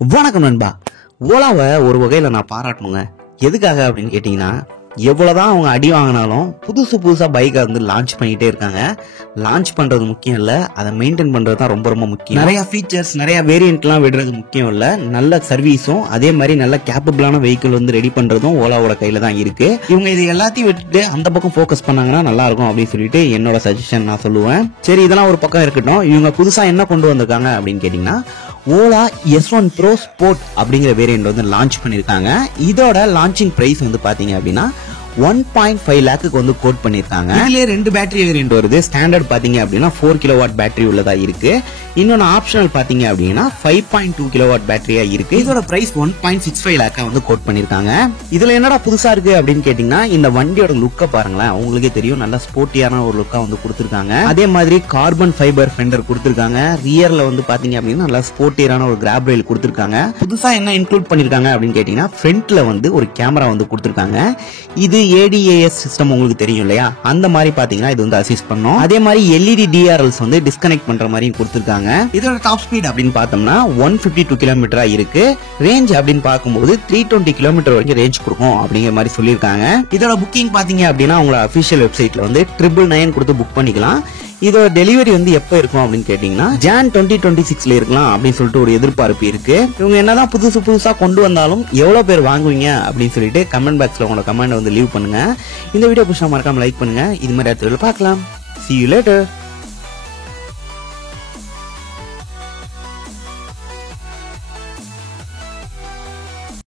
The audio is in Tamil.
வணக்கம் நண்பா. ஓலாவை ஒரு வகையில நான் பாராட்டணுங்க. எதுக்காக அப்படின்னு கேட்டீங்கன்னா, எவ்வளவுதான் அவங்க அடி வாங்கினாலும் புதுசா பைக்கை வந்து லான்ச் பண்ணிட்டே இருக்காங்க. லான்ச் பண்றது முக்கியம் இல்ல, அதை மெயின்டைன் பண்றது தான் ரொம்ப ரொம்ப முக்கியம். நிறைய ஃபீச்சர்ஸ், நிறைய வேரியன்ட்லாம் விடுறது முக்கியம் இல்ல, நல்ல சர்வீஸும் அதே மாதிரி நல்ல கேப்பபிளான வெஹிக்கிள் வந்து ரெடி பண்றதும் ஓலாவோட கையில தான் இருக்கு. இவங்க இது எல்லாத்தையும் விட்டுட்டு அந்த பக்கம் போக்கஸ் பண்ணாங்கன்னா நல்லா இருக்கும் அப்படின்னு சொல்லிட்டு என்னோட சஜஷன் நான் சொல்லுவேன். சரி, இதெல்லாம் ஒரு பக்கம் இருக்கட்டும். இவங்க புதுசா என்ன கொண்டு வந்திருக்காங்க அப்படின்னு கேட்டீங்கன்னா, ஓலா S1 Pro Sport அப்படிங்கிற வேரியன்ட் வந்து லான்ச் பண்ணிருக்காங்க. இதோட லான்ச்சிங் பிரைஸ் வந்து பாத்தீங்க அப்படின்னா 1.5 லேக்குக்கு வந்து கோட் பண்ணிருக்காங்க. இதுல ரெண்டு பேட்டரி வேரியன்ட் வருது. ஸ்டாண்டர்ட் பாத்தீங்க அப்படின்னா 4 கிலோவாட் பேட்டரி உள்ளதா இருக்கு. இன்னொன்னு ஆப்ஷனல் பாத்தீங்க அப்படின்னா 5.2 கிலோவாட் பேட்டரியா இருக்கு. இதோட பிரைஸ் 1.65 லேக்கா வந்து கோட் பண்ணிருக்காங்க. இதுல என்னடா புதுசா இருக்கு அப்படின்னு கேட்டீங்கன்னா, இந்த வண்டியோட லுக்க பாருங்களேன், உங்களுக்கே தெரியும், நல்ல ஸ்போர்ட்டியான ஒரு லுக்கா வந்து கொடுத்திருக்காங்க. அதே மாதிரி கார்பன் ஃபைபர் ஃபெண்டர் கொடுத்திருக்காங்க. ரியர்ல வந்து பாத்தீங்க அப்படின்னா நல்லா ஸ்போர்ட்டியான ஒரு கிராப் ரெயில் கொடுத்திருக்காங்க. புதுசா என்ன இன்க்ளூட் பண்ணிருக்காங்க அப்படின்னு கேட்டீங்கன்னா, ஃப்ரண்ட்ல வந்து ஒரு கேமரா வந்து கொடுத்திருக்காங்க. இது ADAS சிஸ்டம் உங்களுக்கு தெரியும் இல்லையா, அந்த மாதிரி பாத்தீங்கன்னா இது வந்து அசிஸ்ட் பண்ணும். அதே மாதிரி LED DRLs வந்து டிஸ்கனெக்ட் பண்ற மாதிரி கொடுத்திருக்காங்க. இதோட டாப் ஸ்பீட் அப்படின்னு பார்த்தோம்னா 152 கிலோமீட்டரா இருக்கு. ரேஞ்ச் அப்படின்னு பார்க்கும்போது 320 கிலோமீட்டர் வரைக்கும் ரேஞ்ச் கொடுக்கும் அப்படிங்கிற மாதிரி சொல்லியிருக்காங்க. இதோட புக்கிங் பாத்தீங்க அப்படின்னா உங்களோட அபிஷியல் வெப்சைட்ல வந்து 999 கொடுத்து புக் பண்ணிக்கலாம். இதோட டெலிவரி வந்து எப்ப இருக்கும் அப்படின்னு கேட்டீங்கன்னா Jan 2026ல இருக்கலாம் அப்படின்னு சொல்லிட்டு ஒரு எதிர்பார்ப்பு இருக்கு. இவங்க என்னதான் புதுசா கொண்டு வந்தாலும் எவ்வளவு பேர் வாங்குவீங்க அப்படின்னு சொல்லிட்டு கமெண்ட் பாக்ஸ்ல உங்களோட கமெண்ட் வந்து லீவ் பண்ணுங்க. இந்த வீடியோ பிடிச்சா மறக்காம லைக் பண்ணுங்க. இது மாதிரி இடத்துல பார்க்கலாம். See you later.